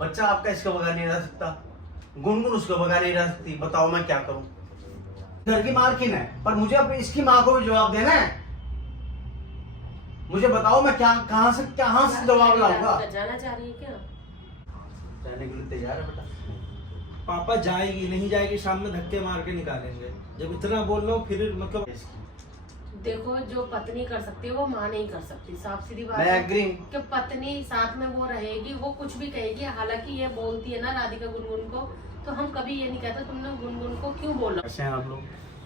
बच्चा आपका इसके बगैर नहीं रह सकता, गुनगुन उसके बगैर नहीं रह सकती। बताओ मैं क्या करूं? घर की मालकिन है, पर मुझे अब इसकी माँ को भी जवाब देना है। मुझे बताओ मैं क्या कहां से जवाब लाऊंगा? जाना चाह रही है क्या? जाने के लिए तैयार है बेटा? पापा जाएगी नहीं जाएगी, शाम में धक्के मार के निकालेंगे। जब इतना बोल रहा हूँ फिर मतलब देखो, जो पत्नी कर सकती है वो माँ नहीं कर सकती। साफ सीधी बात मैं है एग्री कि पत्नी साथ में वो रहेगी, वो कुछ भी कहेगी। हालांकि ये बोलती है ना राधिका गुनगुन को, तो हम कभी ये नहीं कहते तुमने गुनगुन को क्यों बोला। ऐसे हैं आप लोग।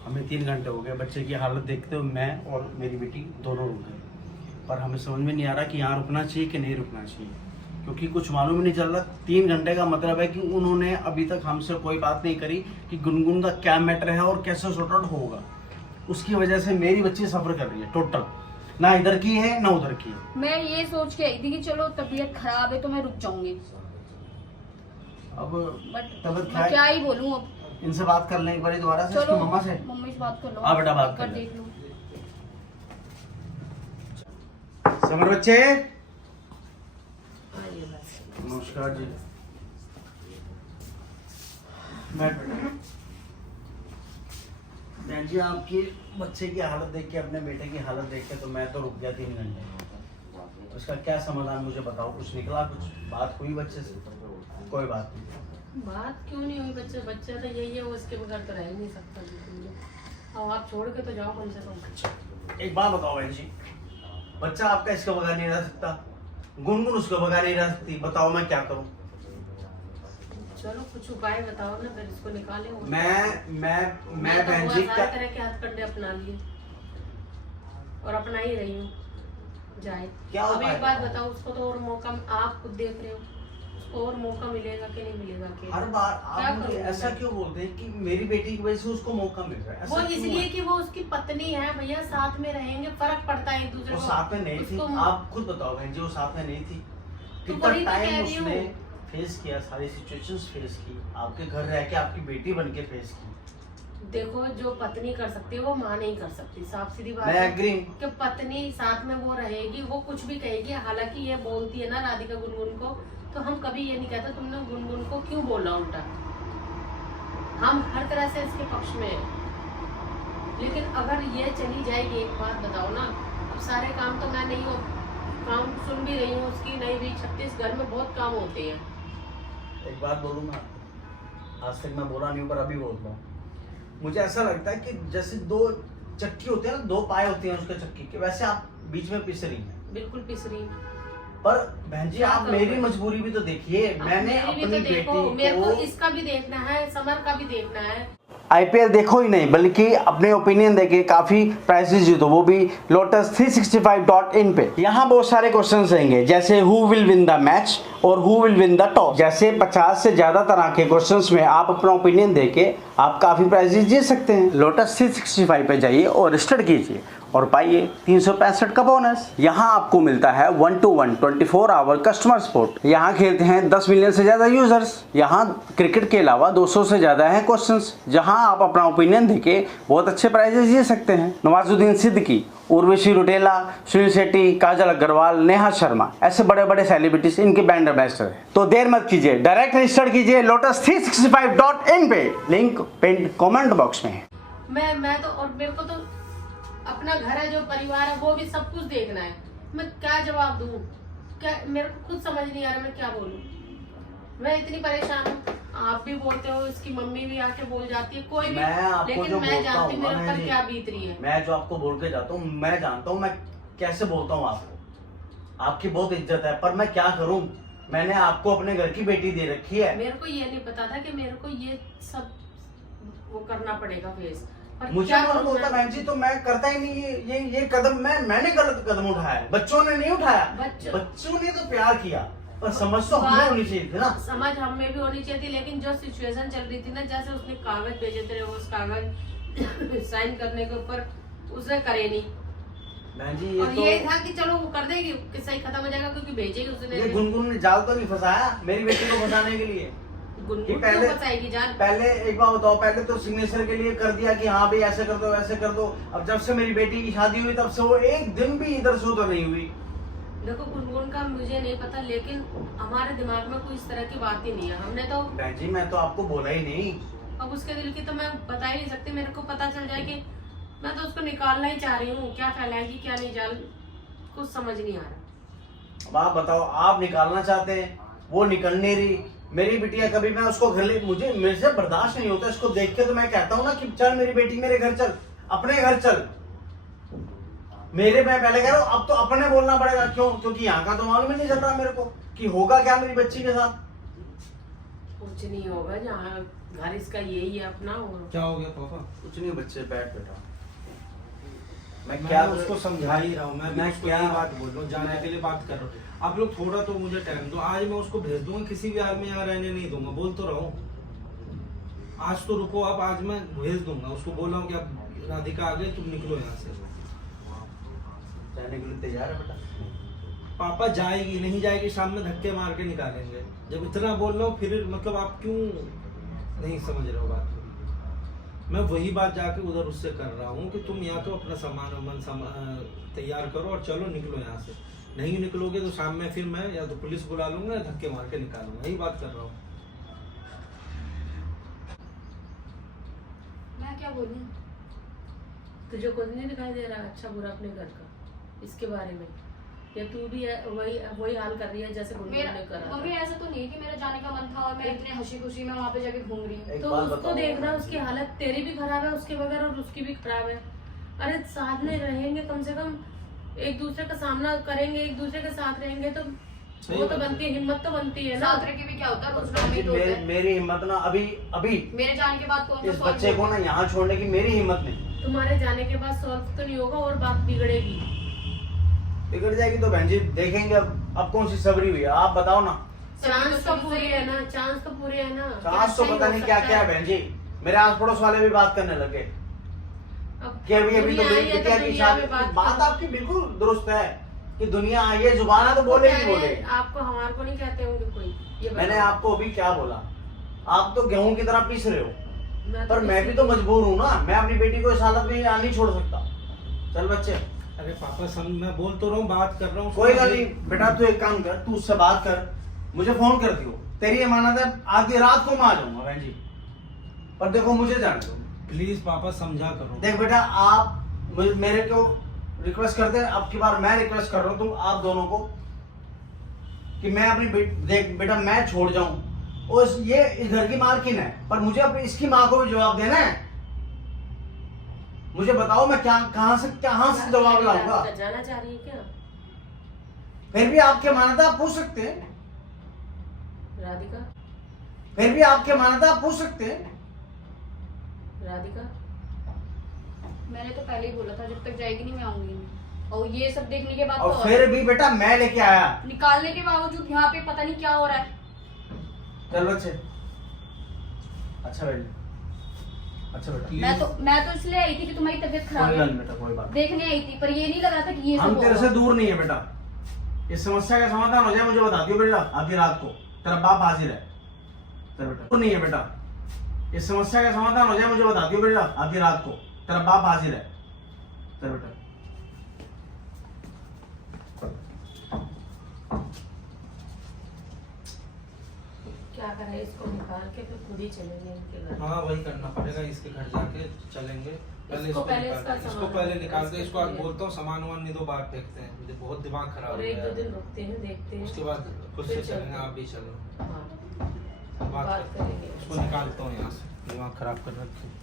हमें 3 घंटे हो गए बच्चे की हालत देखते हुए, मैं और मेरी बेटी दोनों रुक गए, पर हमें समझ में नहीं आ रहा कि यहाँ रुकना चाहिए कि नहीं रुकना चाहिए, क्योंकि कुछ मालूम ही नहीं चल रहा। 3 घंटे का मतलब है कि उन्होंने अभी तक हमसे कोई बात नहीं करी कि गुनगुन का क्या मैटर है और कैसे सॉर्ट आउट होगा। उसकी वजह से मेरी बच्ची सफर कर रही है टोटल, ना इधर की है ना उधर की है। मैं ये सोच के आई थी कि चलो तबीयत खराब है तो मैं रुक जाऊंगी, अब बट तबीयत मैं क्या ही बोलूं। अब इनसे बात कर लें एक बार दोबारा से, चलो इसकी मम्मा से। मम्मी से बात कर लो। हाँ बेटा, बात कर ले। देख लो। समर बच्चे, आइए बस। नमस्कार जी। बैठ बेटा। बहन जी, आपकी बच्चे की हालत देख के, अपने बेटे की हालत देख के तो मैं तो रुक गया 3 घंटे। उसका क्या समाधान मुझे बताओ? कुछ निकला? कुछ बात हुई बच्चे से? कोई बात नहीं। बात क्यों नहीं हुई? बच्चा तो यही है, वो इसके बगैर तो रह ही नहीं सकता। अब आप छोड़ के तो जाओ कम से कम। एक बात बताओ बहन जी, बच्चा आपका इसके बगैर नहीं रह सकता, गुनगुन उसके बगैर नहीं रह सकती। बताओ मैं क्या करूं? चलो कुछ उपाय बताओ ना, फिर इसको निकाले। मैं बहन जी सारे तरह के हथकंडे अपना लिए और अपना ही रही हूँ। जाए क्या अब उपाय एक बात बताओ? बताओ, उसको तो और मौका, आप खुद देख रहे हो, उसको और मौका मिलेगा कि नहीं मिलेगा? कि हर बार क्या आप मुझे करूं ऐसा मैं? क्यों बोलते हैं कि मेरी बेटी की वजह से उसको मौका मिल रहा है? ऐसा वो क्यों इसलिए है? कि वो उसकी पत्नी है भैया, साथ में रहेंगे, फर्क पड़ता है एक दूसरे वो को। साथ में नहीं थी। उसको- आप खुद बताओ बहन जी, वो साथ में नहीं थी। तो कितना वही तो कह टाइम रही हूँ। उसने फेस किया, सारी सिचुएशंस फेस की, आपके घर रह के आपकी बेटी बन के फेस की। देखो, जो पत्नी कर सकती है वो माँ नहीं कर सकती। साफ सीधी बात मैं है एग्री। कि पत्नी साथ में वो रहेगी, वो कुछ भी कहेगी। हालांकि ये बोलती है ना राधिका गुनगुन को, तो हम कभी ये नहीं कहते तुमने गुनगुन को क्यों बोला उल्टा। हम हर तरह से इसके पक्ष में हैं। लेकिन अगर ये चली जाएगी, एक बात बताओ ना, अब सारे काम तो मैं नहीं हो, काम सुन भी रही हूँ उसकी, नहीं भी 36 घर में बहुत काम होते हैं। एक बात बोलूंगा, आज तक मैं बोला नहीं हूँ पर अभी बोलता हूँ। मुझे ऐसा लगता है कि जैसे 2 चक्की होते हैं ना, 2 पाए होते हैं उसके चक्की के, वैसे आप बीच में पिस रही हैं। बिल्कुल पिस रही। पर बहन जी, क्या आप करूं मेरी मैं? मजबूरी भी तो देखिए। मैंने मेरी अपनी भी तो देखो, बेटी मेरे को को इसका भी देखना है, समर का भी देखना है। आईपीएल देखो ही नहीं बल्कि अपने ओपिनियन देके काफी प्राइजेस जीतो, वो भी लोटस 365.in पे। यहाँ बहुत सारे क्वेश्चंस रहेंगे, जैसे who will win the match और who will win the toss, जैसे 50 से ज्यादा तरह के क्वेश्चंस में आप अपना ओपिनियन देके आप काफी प्राइजेस जीत सकते हैं। लोटस 365 पे जाइए और रजिस्टर कीजिए और पाइए 365 का बोनस। यहाँ आपको मिलता है 1-to-1 24 आवर कस्टमर सपोर्ट। यहाँ खेलते हैं 10 मिलियन से ज्यादा यूजर्स। यहाँ क्रिकेट के अलावा 200 से ज्यादा है क्वेश्चंस, जहाँ आप अपना ओपिनियन देके बहुत अच्छे प्राइजेस जीत सकते हैं। नवाजुद्दीन सिद्दीकी, उर्वशी रुटेला, सुनील शेट्टी, काजल अग्रवाल, नेहा शर्मा, ऐसे बड़े बड़े सेलिब्रिटीज इनके ब्रांड एम्बेसडर हैं। तो देर मत कीजिए, डायरेक्ट रजिस्टर कीजिए लोटस 365.in पे, लिंक पिन कमेंट बॉक्स में है। मैं तो, और मेरे को तो अपना घर है, जो परिवार है, वो भी सब कुछ देखना है। मैं क्या जवाब दूं? क्या मेरे को खुद समझ नहीं आ रहा मैं क्या बोलूं। मैं इतनी परेशान हूँ। आप भी बोलते हो, इसकी मम्मी भी आके बोल जाती है, कोई भी, मैं आपको लेकिन जो मैं बोलता जानती हूँ हूँ मेरे ना, ऊपर क्या बीत रही है। मैं जो आपको बोल के जाता हूँ, मैं जानता हूँ मैं कैसे बोलता हूँ आपको। आपकी बहुत इज्जत है, पर मैं क्या करूँ? मैंने आपको अपने घर की बेटी दे रखी है। मेरे को ये नहीं पता था कि मेरे को ये सब वो करना पड़ेगा फेस। पर मुझे क्या मालूम करूं होता मैं? बहन जी, तो मैं करता ही नहीं। ये कदम मैंने गलत कदम उठाया है, बच्चों ने नहीं उठाया। बच्चों ने तो प्यार किया, पर समझ तो हमें होनी चाहिए थी ना। समझ हमें भी होनी चाहिए थी, लेकिन जो सिचुएशन चल रही थी ना, जैसे उसने कागज भेजे थे, उस कागज साइन करने के ऊपर उसने करे नहीं। बहन जी, और ये था कि चलो वो कर देगी, किस्सा ही खत्म हो जाएगा, क्योंकि भेजेगी उसने। ये गुनगुन ने जाल तो नहीं फंसाया मेरी बेटी को फंसाने के लिए। गुनगुन पहले- क्यों फंसाएगी जान? पहले एक बार बताओ, पहले तो सिग्नेचर के लिए कर दिया कि हाँ भाई ऐसे कर दो वैसे कर दो। अब जब से मेरी बेटी की शादी हुई तब से वो एक दिन भी इधर से उधर नहीं हुई। देखो गुनगुन का मुझे नहीं पता, लेकिन हमारे दिमाग में कोई इस तरह की बात ही नहीं है। हमने तो बहन जी मैं तो आपको बोला ही नहीं। अब उसके दिल की तो मैं बता ही नहीं सकती। मेरे को पता चल जाए कि मैं तो उसको निकालना ही चाह रही हूँ, क्या फैलाएगी क्या नहीं जाल कुछ समझ नहीं आ रहा। अब आप बताओ, आप निकालना चाहते हैं, वो निकल नहीं रही। मेरी बिटिया कभी मैं उसको घर ले, मुझे मेरे से बर्दाश्त नहीं होता इसको देख के, तो मैं कहता हूँ ना कि चल मेरी बेटी मेरे घर चल, अपने घर चल। मेरे मैं पहले कह रहा हूँ, अब तो अपने बोलना पड़ेगा। क्यों? क्योंकि यहाँ का तो मालूम ही नहीं चल रहा मेरे को कि होगा क्या मेरी बच्ची के साथ। कुछ नहीं होगा, जहाँ घर इसका यही है अपना। और क्या हो गया पापा? कुछ नहीं बच्चे, बैठ बेटा। मैं क्या उसको समझा ही रहा हूँ, मैं उसको क्या यही बात बोल रहा हूँ, जाने के लिए बात कर रहा हूँ। आप लोग थोड़ा तो मुझे टाइम दो, आज मैं उसको भेज दूंगा, किसी भी हाल में यहाँ रहने नहीं दूंगा, बोल तो रहा हूँ। आज तो रुको, अब आज मैं भेज दूंगा उसको, बोला हूँ कि अब राधिका आ गई, तुम निकलो यहाँ से। जाने के लिए तैयार है बेटा? पापा जाएगी नहीं जाएगी, शाम में धक्के मार के निकालेंगे। जब इतना बोल रहा हूँ फिर मतलब आप क्यों नहीं समझ रहे हो बात? मैं वही बात जाके उधर उससे कर रहा हूँ कि तुम यहाँ तो अपना सामान तैयार करो और चलो निकलो यहाँ से। नहीं निकलोगे तो शाम में फिर मैं या तो पुलिस बुला लूंगा या धक्के मार के निकालूंगा, यही बात कर रहा हूँ। मैं क्या बोलूं? तुझे कुछ नहीं दिखाई दे रहा अच्छा बुरा अपने घर का इसके बारे में? या तू भी वही हाल कर रही है जैसे गुनगुन मेरा ने करा मम्मी था? ऐसा तो नहीं है कि मेरा जाने का मन था और मैं इतने हंसी खुशी में वहाँ पे जाके घूम रही हूँ। एक तो बात उसको बताओ। देखना, उसकी हालत तेरी भी खराब है उसके बगैर और उसकी भी खराब है। अरे साथ में रहेंगे, कम से कम एक दूसरे का सामना करेंगे, एक दूसरे के साथ रहेंगे तो सही वो तो बात है। बनती है, हिम्मत तो बनती है ना। साथ रह के भी क्या होता है, कुछ लोग नहीं तो होते हैं। मेरी हिम्मत ना अभी अभी मेरे जाने के बाद कौन सा इस सॉल्व बच्चे को होगा? ना यहाँ छोड़ने की मेरी हिम्मत नहीं। तुम्हारे जाने के बाद सॉल्व तो नहीं होगा और बात बिगड़ेगी। बिगड़ जाएगी तो बहन जी देखेंगे। अब कौन सी सबरी हुई है आप बताओ ना। चांस तो पूरे है ना, चांस तो पूरे है ना। चांस तो सही पता हो नहीं क्या सकता क्या है बहन जी। मेरे आस पड़ोस वाले भी बात करने लगे अब कि अभी तो दुनिया आई है बिटिया तो की दुनिया शादी। में बात आपकी बिल्कुल दुरुस्त है कि दुनिया आई है, जुबान है तो बोलेगी क्या है, बोलेगी। आपको हमारे को नहीं कहते होंगे कोई ये मैंने बताओ। आपको अभी क्या बोला? आप तो गेहूं की तरह पीस रहे हो, पर तो मैं भी तो मजबूर हूँ ना। मैं अपनी बेटी को इस हालत में यहाँ नहीं छोड़ सकता। चल बच्चे, अरे पापा मैं बोल तो रहा हूँ, बात कर रहा हूँ। कोई गल नहीं बेटा, तू एक काम कर, तू उससे बात कर, मुझे फोन कर दियो। तेरी अमानत है, आधी रात को मैं आ जाऊंगा बहन जी, पर देखो मुझे जाने दो। प्लीज पापा समझा करो। देख बेटा, आप मेरे को रिक्वेस्ट करते हैं, अब की बार मैं रिक्वेस्ट कर रहा हूँ तुम आप दोनों को कि मैं अपनी देख बेटा मैं छोड़ जाऊं, और ये इस घर की मालकिन है, पर मुझे अपनी इसकी माँ को भी जवाब देना है। मुझे बताओ मैं क्या कहां से जवाब लाऊंगा? जाना चाह रही है क्या फिर भी आपके मान्यता आप पूछ सकते हैं, राधिका? फिर भी आपके मान्यता आप पूछ सकते हैं। राधिका मैंने तो पहले ही बोला था जब तक जाएगी नहीं मैं आऊंगी नहीं। और ये सब देखने के बाद और तो फिर भी बेटा मैं लेके आया। निकालने के बावजूद यहाँ पे पता नहीं क्या हो रहा है। चल बच्चे, अच्छा बेटा, अच्छा बेटा। मैं तो इसलिए आई थी कि तुम्हारी तबीयत खराब कोई है, गल नहीं बेटा, कोई बात देखने आई थी, पर ये नहीं लग रहा था कि ये नहीं। हम सब तेरे होगा। से दूर नहीं है बेटा। इस समस्या का समाधान हो जाए मुझे बता दियो बेटा, आधी रात को तेरा बाप हाजिर है। चल बेटा, दूर नहीं है बेटा। इस समस्या का समाधान हो जाए मुझे बता दियो बेटा, आधी रात को तेरा बाप हाजिर है। चल बेटा। क्या करे, इसको निकाल के फिर खुद ही चलेंगे इनके घर। हाँ वही करना पड़ेगा, इसके घर जाके चलेंगे। पहले इसको पहले निकालते हैं, इसका इसको सामान पहले निकालते हैं। इसको आज इसके बोलता हूँ सामान वामान नहीं दो, बाहर फेंकते हैं, मुझे बहुत दिमाग खराब हो और एक गया दो दिन है। रुकते हैं, देखते हैं। उसके बाद खुद से फिर चलेंगे, चलते आप भी चलो। हाँ, बात बात करते हैं, करेंगे। इसको निकालता हूँ यहाँ से, दिमाग खराब कर रखे।